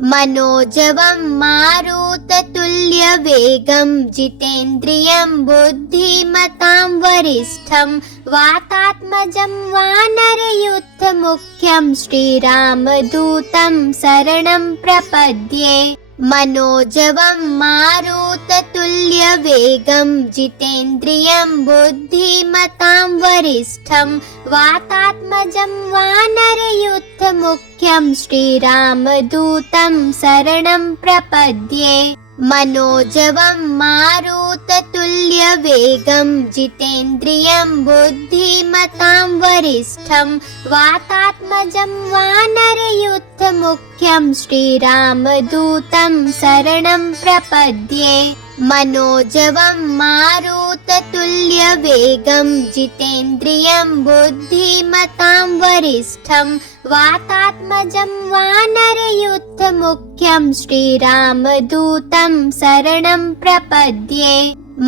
मनोजवं मारुततुल्यवेगं जितेन्द्रियं बुद्धिमतां वरिष्ठं वातात्मजं वानरयूथमुख्यं श्रीरामदूतं शरणं प्रपद्ये। मनोजवं मारुततुल्यवेगं जितेन्द्रियं बुद्धिमतां वरिष्ठं वातात्मजं वानरयूथमुख्यं श्रीरामदूतं शरणं प्रपद्ये। मनोजवं मारुततुल्यवेगं जितेन्द्रियं बुद्धिमतां वरिष्ठं वातात्मजं वानरयूथमुख्यं श्रीरामदूतं शरणं प्रपद्ये। मनोजवं मारुततुल्यवेगं जितेन्द्रियं बुद्धिमतां वरिष्ठं वातात्मजं वानरयूथमुख्यं श्रीरामदूतं शरणं प्रपद्ये।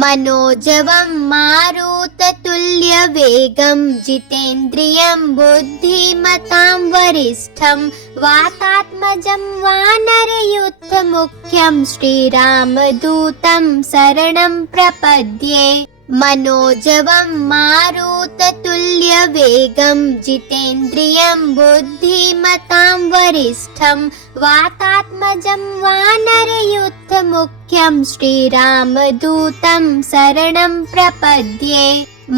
मनोजवं मारुततुल्यवेगं जितेन्द्रियं बुद्धिमतां वरिष्ठं वातात्मजं वानरयूथमुख्यं श्रीरामदूतं शरणं प्रपद्ये। मनोजवं मारुततुल्यवेगं जितेन्द्रियं बुद्धिमतां वरिष्ठं वातात्मजं वानरयूथमुख्यं श्रीरामदूतं शरणं प्रपद्ये।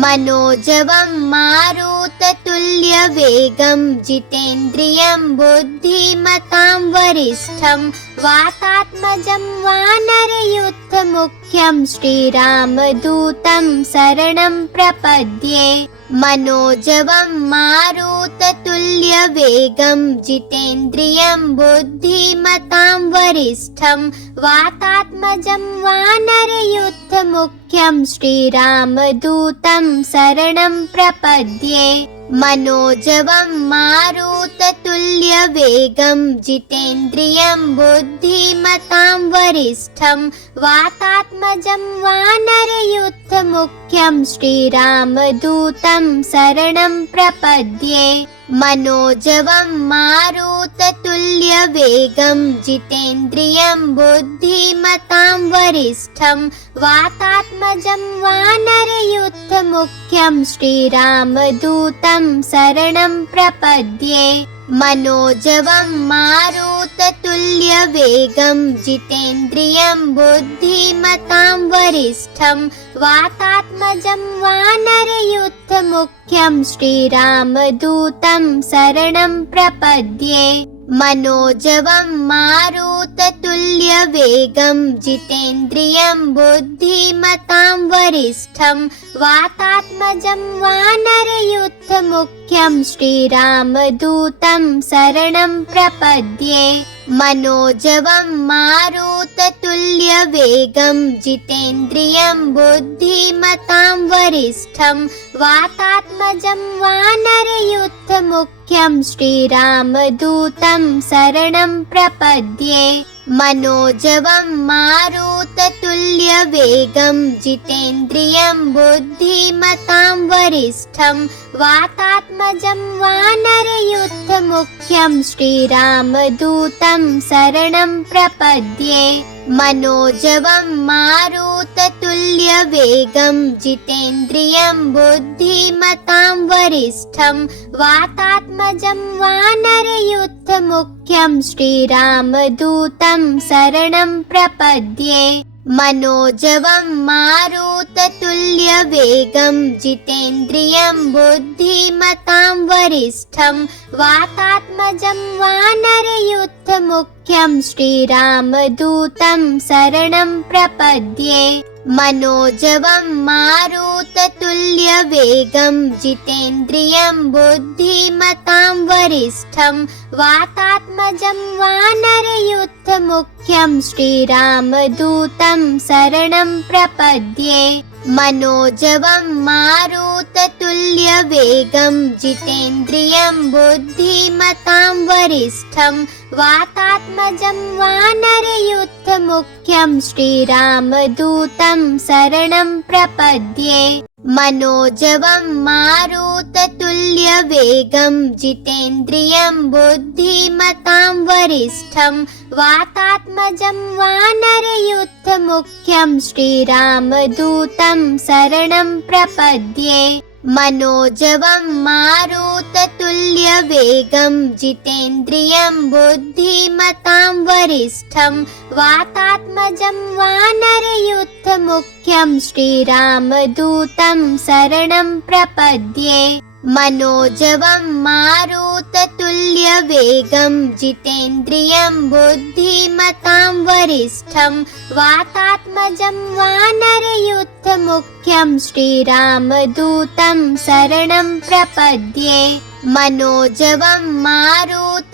मनोजवं मारुततुल्यवेगं जितेन्द्रियं बुद्धिमतां वरिष्ठं वातात्मजं वानरयूथमुख्यं श्रीरामदूतं शरणं प्रपद्ये। मनोजवं मारुततुल्यवेगं जितेन्द्रियं बुद्धिमतां वरिष्ठं वातात्मजं वानरयूथमुख्यं श्रीरामदूतं शरणं प्रपद्ये। मनोजवं मारुततुल्यवेगं जितेन्द्रियं बुद्धिमतां वरिष्ठं वातात्मजं वानरयूथमुख्यं श्रीरामदूतं शरणं प्रपद्ये। मनोजवं मारुततुल्यवेगं जितेन्द्रियं बुद्धिमतां वरिष्ठं वातात्मजं वानरयूथमुख्यं श्रीरामदूतं शरणं प्रपद्ये। मनोजवं मारुततुल्यवेगं जितेन्द्रियं बुद्धिमतां वरिष्ठं वातात्मजं वानरयूथमुख्यं श्रीरामदूतं शरणं प्रपद्ये। मनोजवं मारुततुल्यवेगं जितेन्द्रियं बुद्धिमतां वरिष्ठं वातात्मजं वानरयूथमुख्यं श्रीरामदूतं शरणं प्रपद्ये। मनोजवं मारुततुल्यवेगं जितेन्द्रियं बुद्धिमतां वरिष्ठं वातात्मजं वानरयूथमुख्यं श्रीरामदूतं शरणं प्रपद्ये। मनोजवं मारुततुल्यवेगं जितेन्द्रियं बुद्धिमतां वरिष्ठं वातात्मजं वानरयूथमुख्यं श्रीरामदूतं शरणं प्रपद्ये। मनोजवं मारुततुल्यवेगं जितेन्द्रियं बुद्धिमतां वरिष्ठं वातात्मजं वानरयूथमुख्यं श्रीरामदूतं शरणं प्रपद्ये। मनोजवं मारुततुल्यवेगं जितेन्द्रियं बुद्धिमतां वरिष्ठं वातात्मजं वानरयूथमुख्यं श्रीरामदूतं शरणं प्रपद्ये। मनोजवं मारुततुल्यवेगं जितेन्द्रियं बुद्धिमतां वरिष्ठं वातात्मजं वानरयूथमुख्यं श्रीरामदूतं शरणं प्रपद्ये। मनोजवं मारुततुल्यवेगं जितेन्द्रियं बुद्धिमतां वरिष्ठं वातात्मजं वानरयूथमुख्यं श्रीरामदूतं शरणं प्रपद्ये। मनोजवं मारुततुल्यवेगं जितेन्द्रियं बुद्धिमतां वरिष्ठं वातात्मजं वानरयूथमुख्यं श्रीरामदूतं शरणं प्रपद्ये। मनोजवं मारुततुल्यवेगं जितेन्द्रियं बुद्धिमतां वरिष्ठं वातात्मजं वानरयूथमुख्यं श्रीरामदूतं शरणं प्रपद्ये। मनोजवं मारुततुल्यवेगं जितेन्द्रियं बुद्धिमतां वरिष्ठं वातात्मजं वानरयूथमुख्यं श्रीरामदूतं शरणं प्रपद्ये। मनोजवं मारुततुल्यवेगं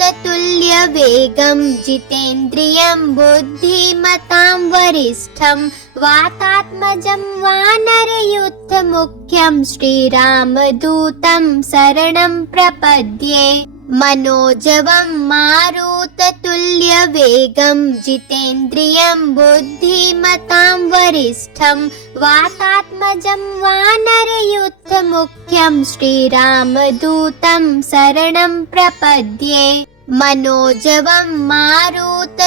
जितेन्द्रियं बुद्धिमतां वरिष्ठं वातात्मजं वानरयूथमुख्यं श्रीरामदूतं शरणं प्रपद्ये। मनोजवं मारुततुल्यवेगं जितेन्द्रियं बुद्धिमतां वरिष्ठं वातात्मजं वानरयूथमुख्यं श्रीरामदूतं शरणं प्रपद्ये। मनोजवं मारुततुल्यवेगं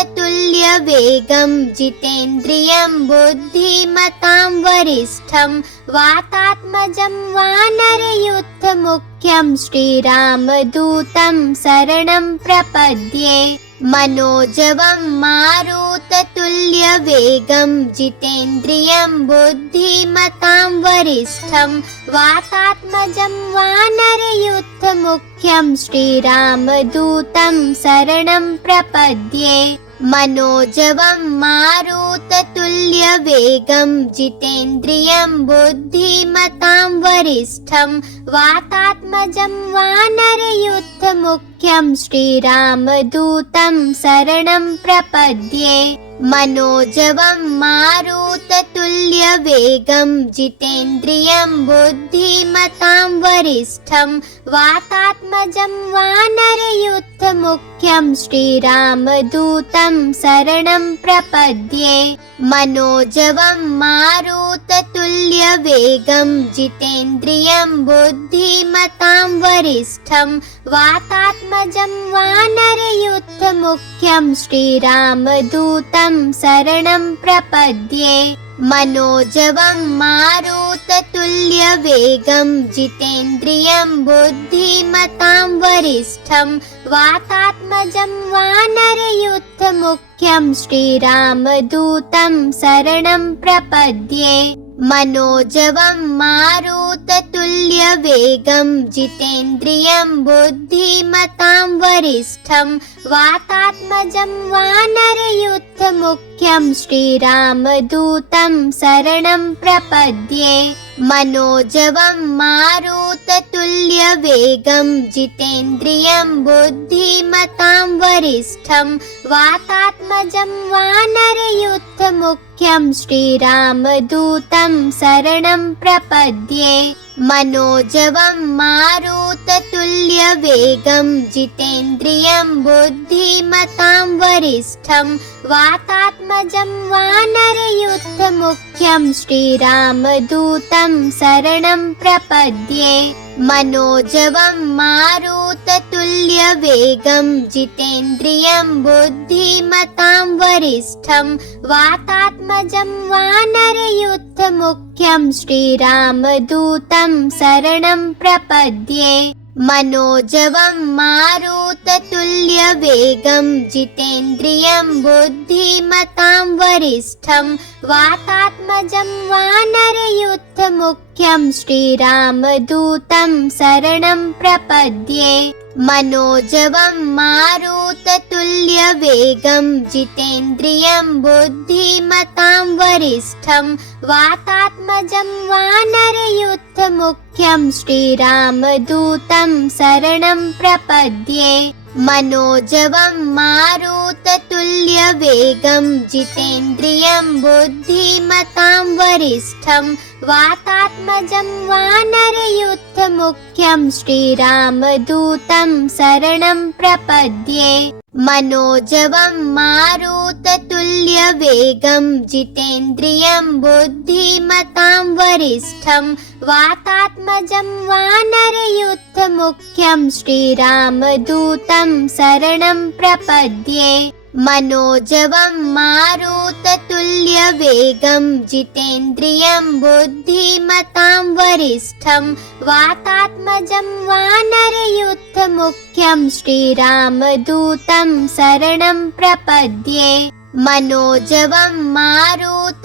जितेन्द्रियं बुद्धिमतां वरिष्ठं वातात्मजं वानरयूथमुख्यं श्रीरामदूतं शरणं प्रपद्ये। मनोजवं मारुततुल्यवेगं जितेन्द्रियं बुद्धिमतां वरिष्ठं वातात्मजं वानरयूथमुख्यं श्रीरामदूतं शरणं प्रपद्ये। मनोजवं मारुततुल्यवेगं जितेन्द्रियं बुद्धिमतां वरिष्ठं वातात्मजं वानरयूथमुख्यं श्रीरामदूतं शरणं प्रपद्ये। मनोजवं मारुततुल्यवेगं जितेन्द्रियं बुद्धिमतां वरिष्ठं वातात्मजं वानरयूथमुख्यं श्रीरामदूतं शरणं प्रपद्ये। मनोजवं मारुततुल्यवेगं जितेन्द्रियं बुद्धिमतां वरिष्ठं वातात्मजं वानरयूथमुख्यं श्रीरामदूतं शरणं प्रपद्ये। मनोजवं मारुततुल्यवेगं जितेन्द्रियं बुद्धिमतां वरिष्ठं वातात्मजं वानरयूथमुख्यं श्रीरामदूतं शरणं प्रपद्ये। मनोजवं मारुततुल्यवेगं जितेन्द्रियं बुद्धिमतां वरिष्ठं वातात्मजं वानरयूथमुख्यं श्रीरामदूतं शरणं प्रपद्ये। मनोजवं मारुततुल्यवेगं जितेन्द्रियं बुद्धिमतां वरिष्ठं वातात्मजं वानरयूथमुख्यं श्रीरामदूतं शरणं प्रपद्ये। मनोजवं मारुततुल्यवेगं जितेन्द्रियं बुद्धिमतां वरिष्ठं वातात्मजं वानरयूथमुख्यं श्रीरामदूतं शरणं प्रपद्ये। मनोजवं मारुततुल्यवेगं जितेन्द्रियं बुद्धिमतां वरिष्ठं वातात्मजं वानरयूथमुख्यं श्रीरामदूतं शरणं प्रपद्ये। मनोजवं मारुततुल्यवेगं जितेन्द्रियं बुद्धिमतां वरिष्ठं वातात्मजं वानरयूथमुख्यं श्रीरामदूतं शरणं प्रपद्ये। मनोजवं मारुततुल्यवेगं जितेन्द्रियं बुद्धिमतां वरिष्ठं वातात्मजं वानरयूथमुख्यं श्रीरामदूतं शरणं प्रपद्ये। मनोजवं मारुततुल्यवेगं जितेन्द्रियं बुद्धिमतां वरिष्ठं वातात्मजं वानरयूथमुख्यं श्रीरामदूतं शरणं प्रपद्ये। मनोजवं मारुततुल्यवेगं वायुपुत्रतुल्यवेगं जितेन्द्रियं बुद्धिमतां वरिष्ठं वातात्मजं वानरयूथमुख्यं श्रीरामदूतं शरणं प्रपद्ये मनोजवं मारुततुल्यवेगं जितेन्द्रियं बुद्धिमतां वरिष्ठं वातात्मजं वानरयूथमुख्यं श्रीरामदूतं शरणं प्रपद्ये मनोजवं मारुततुल्यवेगं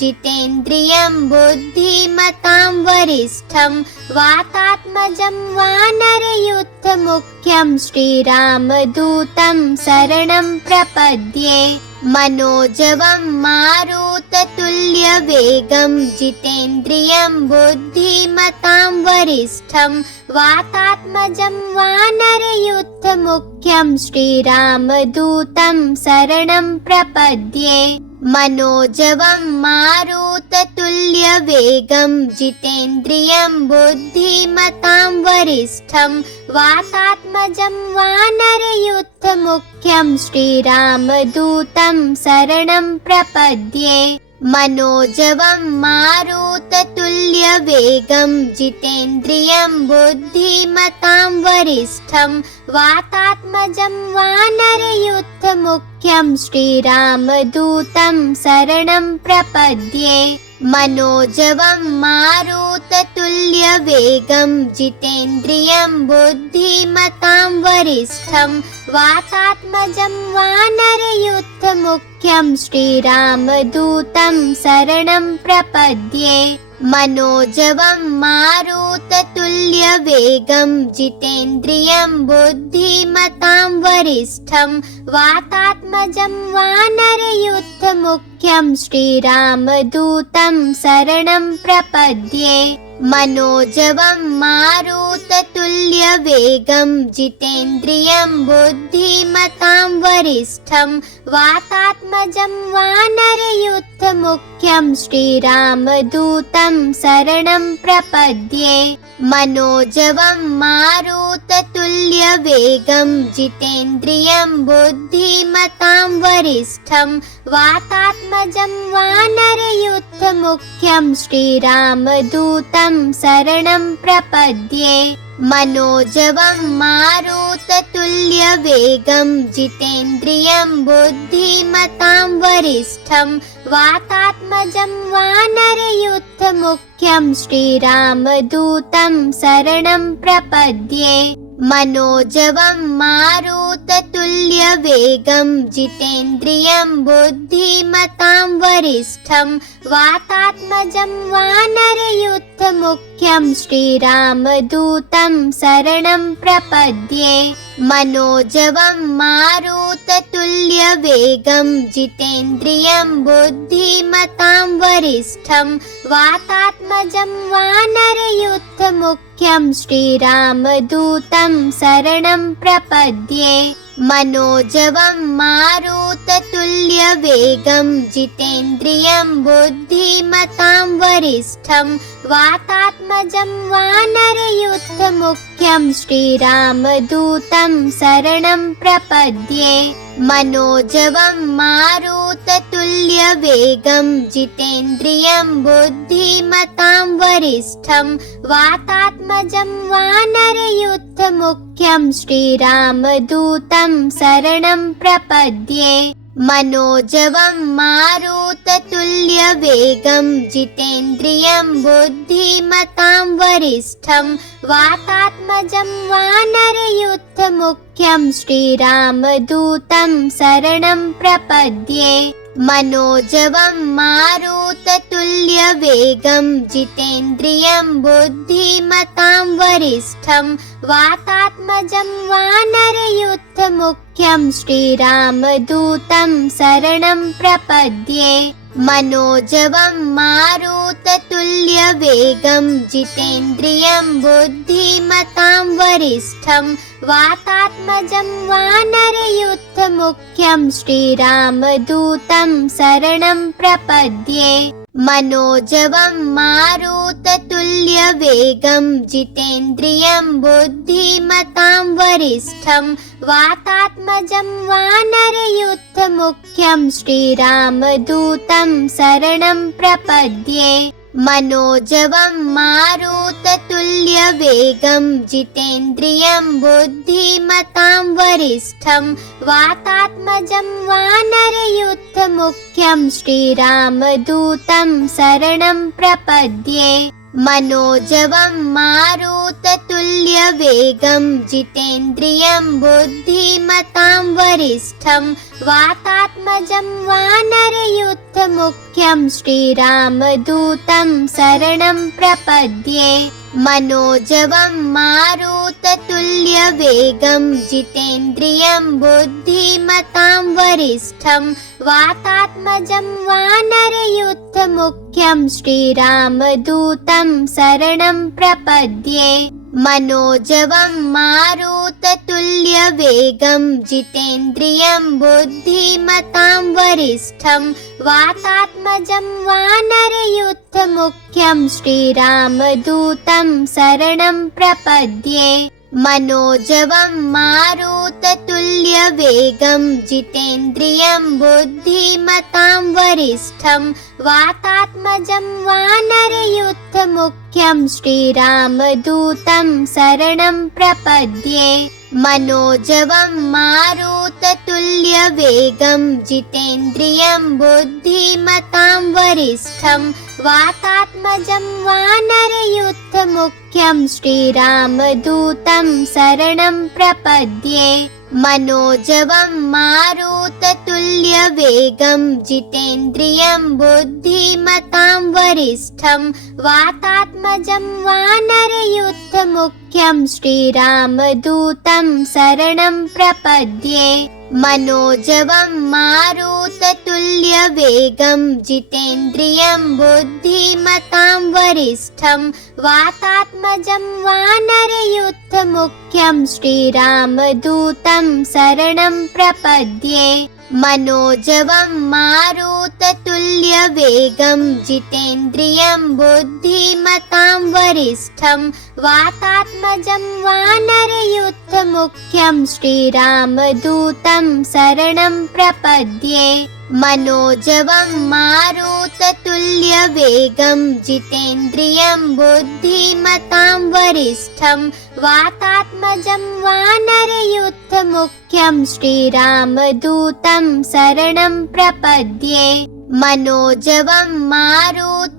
जितेन्द्रियं बुद्धिमतां वरिष्ठं वातात्मजं वानरयूथमुख्यं श्रीरामदूतं शरणं प्रपद्ये मनोजवं मारुततुल्यवेगं जितेन्द्रियं बुद्धिमतां वरिष्ठं वातात्मजं वानरयूथमुख्यं श्रीरामदूतं शरणं प्रपद्ये मनोजवं मारुततुल्यवेगं जितेन्द्रियं बुद्धिमतां वरिष्ठं वातात्मजं वानरयूथमुख्यं श्रीरामदूतं शरणं प्रपद्ये मनोजवं मारुततुल्यवेगं जितेन्द्रियं बुद्धिमतां वरिष्ठं वातात्मजं वानरयूथमुख्यं श्रीरामदूतं शरणं प्रपद्ये मनोजवं मारुततुल्यवेगं जितेन्द्रियं बुद्धिमतां वरिष्ठं वातात्मजं वानरयूथमुख्यं श्रीरामदूतं शरणं प्रपद्ये मनोजवं मारुततुल्यवेगं जितेन्द्रियं बुद्धिमतां वरिष्ठं वातात्मजं वानरयूथमुख्यं श्रीरामदूतं शरणं प्रपद्ये मनोजवं मारुततुल्यवेगं जितेन्द्रियं बुद्धिमतां वरिष्ठं वातात्मजं वानरयूथमुख्यं श्रीरामदूतं शरणं प्रपद्ये मनोजवं मारुततुल्यवेगं जितेन्द्रियं बुद्धिमतां वरिष्ठं वातात्मजं वानरयूथमुख्यं श्रीरामदूतं शरणं प्रपद्ये मनोजवं मारुततुल्यवेगं जितेन्द्रियं बुद्धिमतां वरिष्ठं वातात्मजं वानरयूथमुख्यं श्रीरामदूतं शरणं प्रपद्ये मनोजवं मारुततुल्यवेगं जितेन्द्रियं बुद्धिमतां वरिष्ठं वातात्मजं वानरयूथमुख्यं श्रीरामदूतं शरणं प्रपद्ये मनोजवं मारुततुल्यवेगं जितेन्द्रियं बुद्धिमतां वरिष्ठं वातात्मजं वानरयूथमुख्यं श्रीरामदूतं शरणं प्रपद्ये मनोजवं मारुततुल्यवेगं जितेन्द्रियं बुद्धिमतां वरिष्ठं वातात्मजं वानरयूथमुख्यं श्रीरामदूतं शरणं प्रपद्ये मनोजवं मारुततुल्यवेगं जितेन्द्रियं बुद्धिमतां वरिष्ठं वातात्मजं वानरयूथमुख्यं श्रीरामदूतं शरणं प्रपद्ये मनोजवं मारुततुल्यवेगं जितेन्द्रियं बुद्धिमतां वरिष्ठं वातात्मजं वानरयूथमुख्यं श्रीरामदूतं शरणं प्रपद्ये मनोजवं मारुततुल्यवेगं जितेन्द्रियं बुद्धिमतां वरिष्ठं वातात्मजं वानरयूथमुख्यं श्रीरामदूतं शरणं प्रपद्ये मनोजवं मारुततुल्यवेगं जितेन्द्रियं बुद्धिमतां वरिष्ठं वातात्मजं वानरयूथमुख्यं श्रीरामदूतं शरणं प्रपद्ये मनोजवं मारुततुल्यवेगं जितेन्द्रियं बुद्धिमतां वरिष्ठं वातात्मजं वानरयूथमुख्यं श्रीरामदूतं शरणं प्रपद्ये मनोजवं मारुततुल्यवेगं जितेन्द्रियं बुद्धिमतां वरिष्ठं वातात्मजं वानरयूथमुख्यं श्रीरामदूतं शरणं प्रपद्ये मनोजवं मारुततुल्यवेगं जितेन्द्रियं बुद्धिमतां वरिष्ठं वातात्मजं वानरयूथमुख्यं श्रीरामदूतं शरणं प्रपद्ये मनोजवं मारुततुल्यवेगं जितेन्द्रियं बुद्धिमतां वरिष्ठं वातात्मजं वानरयूथमुख्यं श्रीरामदूतं शरणं प्रपद्ये मनोजवं मारुततुल्यवेगं जितेन्द्रियं बुद्धिमतां वरिष्ठं वातात्मजं वानरयूथमुख्यं श्रीरामदूतं शरणं प्रपद्ये मनोजवं मारुततुल्यवेगं जितेन्द्रियं बुद्धिमतां वरिष्ठं वातात्मजं वानरयूथमुख्यं श्रीरामदूतं शरणं प्रपद्ये मनोजवं मारुततुल्यवेगं जितेन्द्रियं बुद्धिमतां वरिष्ठं वातात्मजं वानरयूथमुख्यं श्रीरामदूतं शरणं प्रपद्ये मनोजवं मारुततुल्यवेगं जितेन्द्रियं बुद्धिमतां वरिष्ठं वातात्मजं वानरयूथमुख्यं श्रीरामदूतं शरणं प्रपद्ये मनोजवं मारुततुल्यवेगं जितेन्द्रियं बुद्धिमतां वरिष्ठं वातात्मजं वानरयूथमुख्यं श्रीरामदूतं शरणं प्रपद्ये मनोजवं मारुततुल्यवेगं जितेन्द्रियं बुद्धिमतां वरिष्ठं वातात्मजं वानरयूथमुख्यं श्रीरामदूतं शरणं प्रपद्ये मनोजवं मारुततुल्यवेगं जितेन्द्रियं बुद्धिमतां वरिष्ठं वातात्मजं वानरयूथमुख्यं श्रीरामदूतं शरणं प्रपद्ये मनोजवं मारुततुल्यवेगं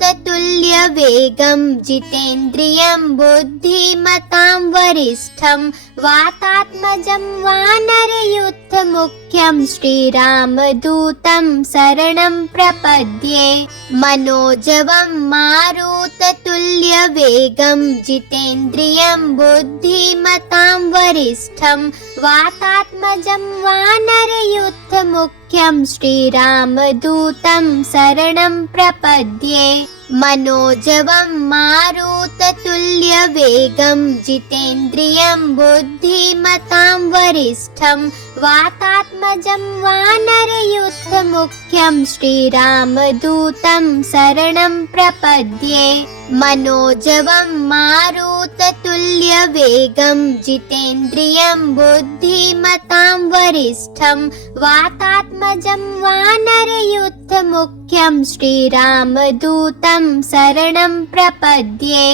जितेन्द्रियं बुद्धिमतां वरिष्ठं वातात्मजं वानरयूथमुख्यं श्रीरामदूतं शरणं प्रपद्ये मनोजवं मारुततुल्यवेगं जितेन्द्रियं बुद्धिमतां वरिष्ठं वातात्मजं वानरयूथमुख्यं श्रीरामदूतं शरणं प्रपद्ये मनोजवं मारुततुल्यवेगं जितेन्द्रियं बुद्धिमतां वरिष्ठं वातात्मजं वानरयूथमुख्यं श्रीरामदूतं शरणं प्रपद्ये मनोजवं मारुततुल्यवेगं जितेन्द्रियं बुद्धिमतां वरिष्ठं वातात्मजं वानरयूथमुख्यं श्रीरामदूतं शरणं प्रपद्ये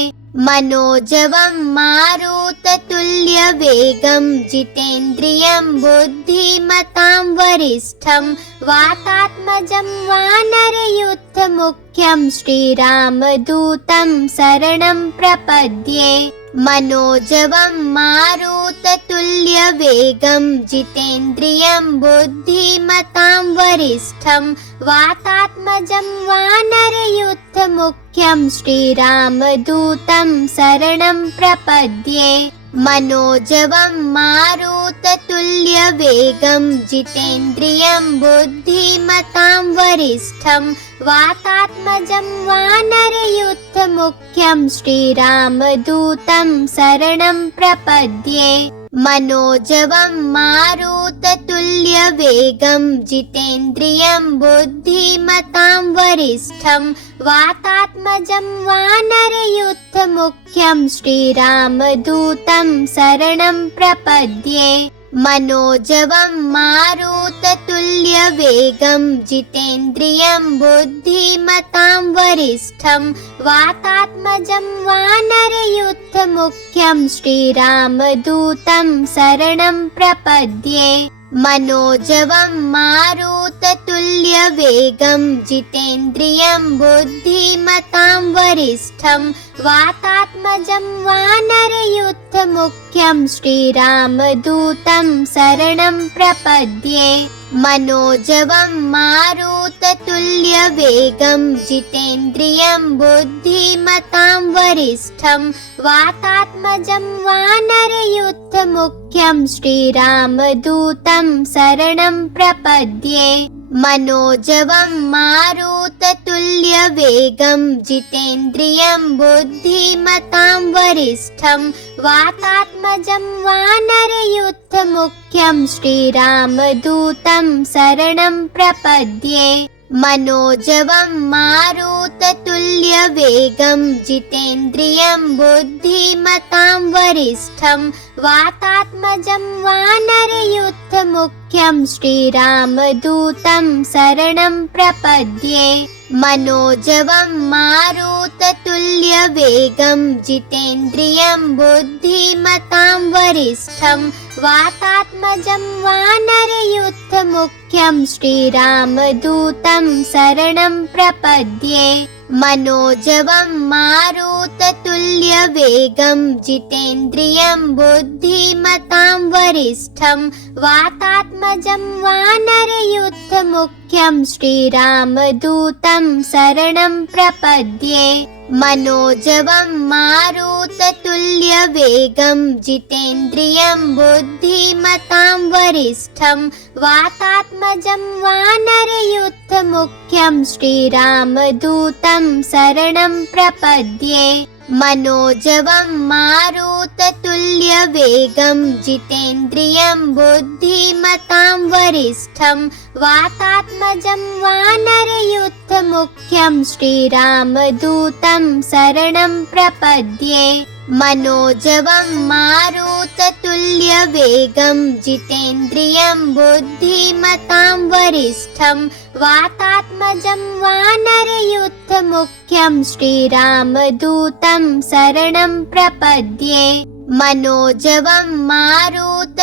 मनोजवं मारुततुल्यवेगं जितेन्द्रियं बुद्धिमतां वरिष्ठं वातात्मजं वानरयूथमुख्यं श्रीरामदूतं शरणं प्रपद्ये मनोजवं मारुततुल्यवेगं जितेन्द्रियं बुद्धिमतां वरिष्ठं वातात्मजं वानरयूथमुख्यं श्रीरामदूतं शरणं प्रपद्ये मनोजवं मारुततुल्यवेगं जितेन्द्रियं बुद्धिमतां वरिष्ठं वातात्मजं वानरयूथमुख्यं श्रीरामदूतं शरणं प्रपद्ये मनोजवं मारुततुल्यवेगं जितेन्द्रियं बुद्धिमतां वरिष्ठं वातात्मजं वानरयूथमुख्यं श्रीरामदूतं शरणं प्रपद्ये मनोजवं मारुततुल्यवेगं जितेन्द्रियं बुद्धिमतां वरिष्ठं वातात्मजं वानरयूथमुख्यं श्रीरामदूतं शरणं प्रपद्ये। मनोजवं मारुततुल्यवेगं जितेन्द्रियं बुद्धिमतां वरिष्ठं वातात्मजं वानरयूथमुख्यं श्रीरामदूतं शरणं प्रपद्ये। मनोजवं मारुततुल्यवेगं जितेन्द्रियं बुद्धिमतां वरिष्ठं वातात्मजं वानरयूथमुख्यं श्रीरामदूतं शरणं प्रपद्ये। मनोजवं मारुततुल्यवेगं जितेन्द्रियं बुद्धिमतां वरिष्ठं वातात्मजं वानरयूथमुख्यं श्रीरामदूतं शरणं प्रपद्ये। मनोजवं मारुततुल्यवेगं जितेन्द्रियं बुद्धिमतां वरिष्ठं वातात्मजं वानरयूथमुख्यं श्रीरामदूतं शरणं प्रपद्ये। मनोजवं मारुततुल्यवेगं जितेन्द्रियं बुद्धिमतां वरिष्ठं वातात्मजं वानरयूथमुख्यं श्रीरामदूतं शरणं प्रपद्ये। मनोजवं मारुततुल्यवेगं जितेन्द्रियं बुद्धिमतां वरिष्ठं वातात्मजं वानरयूथमुख्यं श्रीरामदूतं शरणं प्रपद्ये। मनोजवं मारुततुल्यवेगं जितेन्द्रियं बुद्धिमतां वरिष्ठं वातात्मजं वानरयूथमुख्यं श्रीरामदूतं शरणं प्रपद्ये। मनोजवं मारुततुल्यवेगं जितेन्द्रियं बुद्धिमतां वरिष्ठं वातात्मजं वानरयूथमुख्यं श्रीरामदूतं शरणं प्रपद्ये। मनोजवं मारुततुल्यवेगं जितेन्द्रियं बुद्धिमतां वरिष्ठं वातात्मजं वानरयूथमुख्यं श्रीरामदूतं शरणं प्रपद्ये। मनोजवं मारुततुल्यवेगं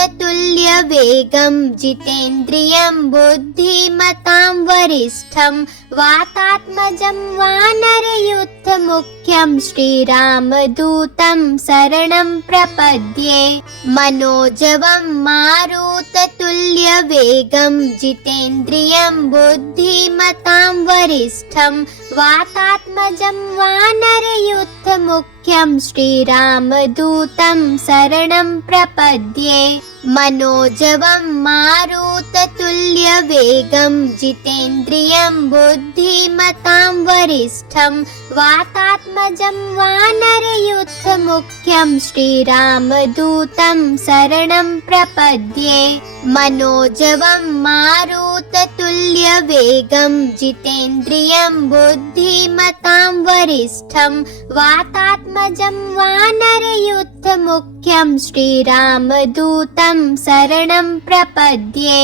जितेन्द्रियं बुद्धिमतां वरिष्ठं वातात्मजं वानरयूथमुख्यं श्रीरामदूतं शरणं प्रपद्ये। मनोजवं मारुततुल्यवेगं जितेन्द्रियं बुद्धिमतां वरिष्ठं वातात्मजं वानरयूथमुख्यं श्रीरामदूतं शरणं प्रपद्ये। मनोजवं मारुततुल्यवेगं जितेन्द्रियं बुद्धिमतां वरिष्ठं वातात्मजं वानरयूथमुख्यं श्रीरामदूतं शरणं प्रपद्ये। मनोजवं मारुततुल्यवेगं जितेन्द्रियं बुद्धिमतां वरिष्ठं वातात्मजं वानरयूथमुख्यं श्रीरामदूतं शरणं प्रपद्ये।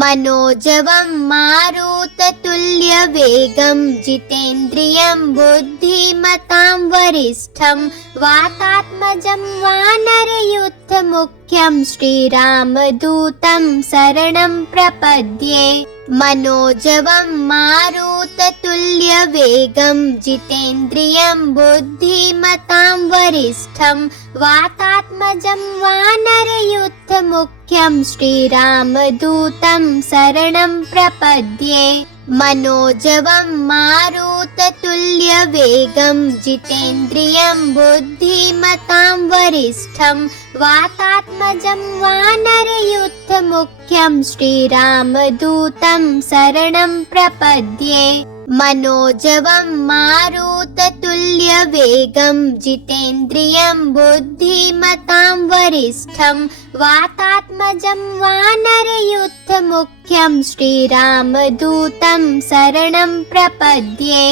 मनोजवं मारुततुल्यवेगं जितेन्द्रियं बुद्धिमतां वरिष्ठं वातात्मजं वानरयूथमुख्यं श्रीरामदूतं शरणं प्रपद्ये। मनोजवं मारुततुल्यवेगं जितेन्द्रियं बुद्धिमतां वरिष्ठं वातात्मजं वानरयूथमुख्यं श्रीरामदूतं शरणं प्रपद्ये। मनोजवं मारुततुल्यवेगं जितेन्द्रियं बुद्धिमतां वरिष्ठं वातात्मजं वानरयूथमुख्यं श्रीरामदूतं शरणं प्रपद्ये। मनोजवं मारुततुल्यवेगं जितेन्द्रियं बुद्धिमतां वरिष्ठं वातात्मजं वानरयूथमुख्यं श्रीरामदूतं शरणं प्रपद्ये।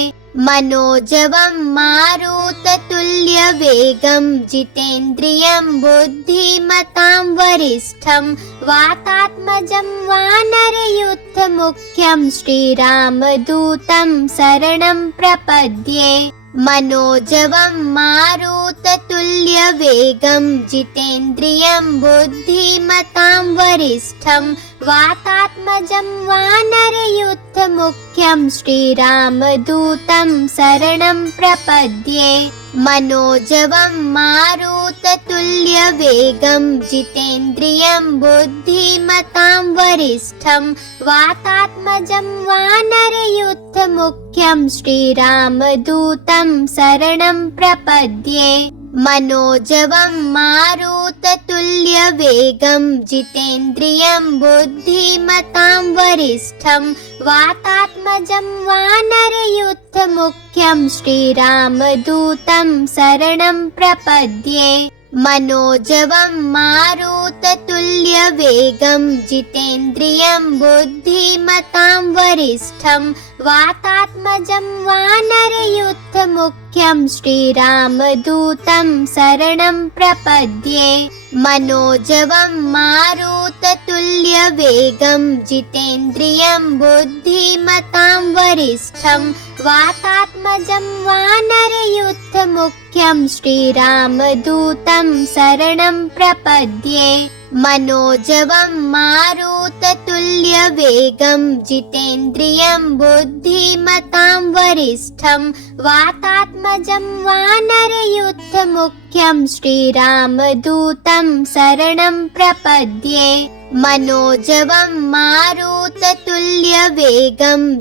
मनोजवं मारुततुल्यवेगं जितेन्द्रियं बुद्धिमतां वरिष्ठं वातात्मजं वानरयूथमुख्यं श्रीरामदूतं शरणं प्रपद्ये। मनोजवं मारुततुल्यवेगं जितेन्द्रियं बुद्धिमतां वरिष्ठं वातात्मजं वानरयूथमुख्यं श्रीरामदूतं शरणं प्रपद्ये। मनोजवं मारुततुल्यवेगं जितेन्द्रियं बुद्धिमतां वरिष्ठं वातात्मजं वानरयूथमुख्यं श्रीरामदूतं शरणं प्रपद्ये। मनोजवं मारुततुल्यवेगं जितेन्द्रियं बुद्धिमतां वरिष्ठं वातात्मजं वानरयूथमुख्यं श्रीरामदूतं शरणं प्रपद्ये। मनोजवं मारुततुल्यवेगं जितेन्द्रियं बुद्धिमतां वरिष्ठं वातात्मजं वानरयूथमुख्यं श्रीरामदूतं शरणं प्रपद्ये। मनोजवं मारुततुल्यवेगं जितेन्द्रियं बुद्धिमतां वरिष्ठं वातात्मजं वानरयूथमुख्यं श्रीरामदूतं शरणं प्रपद्ये। मनोजवं मारुततुल्यवेगं जितेन्द्रियं बुद्धिमतां वरिष्ठं वातात्मजं वानरयूथमुख्यं श्रीरामदूतं शरणं प्रपद्ये। मनोजवं मारुततुल्यवेगं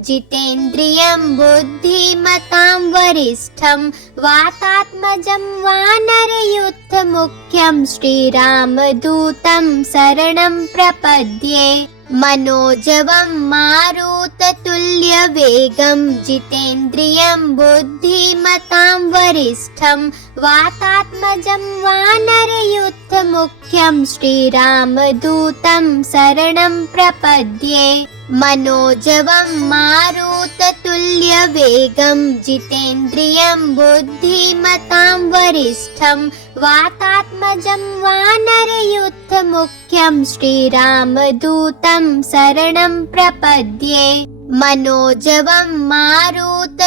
जितेन्द्रियं बुद्धिमतां वरिष्ठं वातात्मजं वानरयूथमुख्यं श्रीरामदूतं शरणं प्रपद्ये। मनोजवं मारुततुल्यवेगं जितेन्द्रियं बुद्धिमतां वरिष्ठं वातात्मजं वानरयूथमुख्यं श्रीरामदूतं शरणं प्रपद्ये। मनोजवं मारुततुल्यवेगं जितेन्द्रियं बुद्धिमतां वरिष्ठं वातात्मजं वानरयूथमुख्यं श्रीरामदूतं शरणं प्रपद्ये। मनोजवं मारुततुल्यवेगं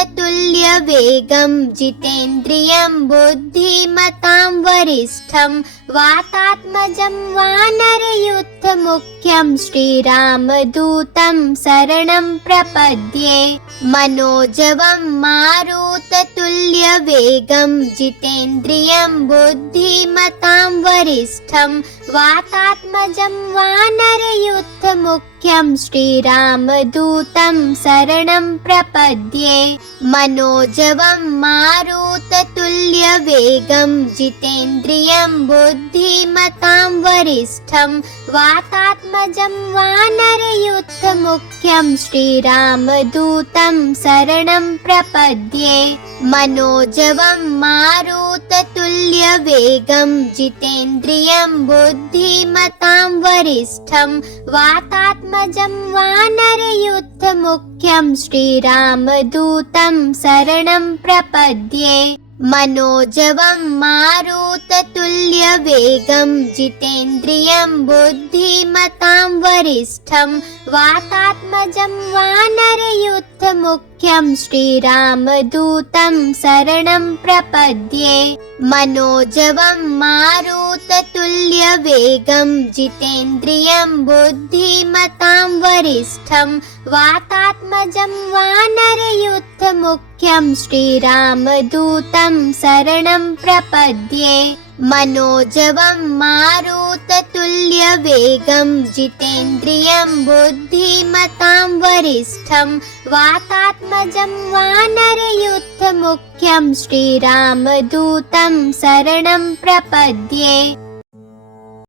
जितेन्द्रियं बुद्धिमतां वरिष्ठं वातात्मजं वानरयूथमुख्यं श्रीरामदूतं शरणं प्रपद्ये। मनोजवं मारुततुल्यवेगं जितेन्द्रियं बुद्धिमतां वरिष्ठं वातात्मजं वानरयूथमुख्यं श्रीरामदूतं शरणं प्रपद्ये। मनोजवं मारुततुल्यवेगं जितेन्द्रियं बुद्धिमतां वरिष्ठं वातात्मजं वानरयूथमुख्यं श्रीरामदूतं शरणं प्रपद्ये। मनोजवं मारुततुल्यवेगं जितेन्द्रियं बुद्धिमतां वरिष्ठं वातात्मजं वानरयूथमुख्यं श्रीरामदूतं शरणं प्रपद्ये। मनोजवं मारुततुल्यवेगं जितेन्द्रियं बुद्धिमतां वरिष्ठं वातात्मजं वानरयूथमुख्यं श्रीरामदूतं शरणं प्रपद्ये। मनोजवं मारुततुल्यवेगं जितेन्द्रियं बुद्धिमतां वरिष्ठं वातात्मजं वानरयूथमुख्यं श्रीरामदूतं शरणं प्रपद्ये। मनोजवं मारुततुल्यवेगं जितेन्द्रियं बुद्धिमतां वरिष्ठं वातात्मजं वानरयूथमुख्यं श्रीरामदूतं शरणं प्रपद्ये।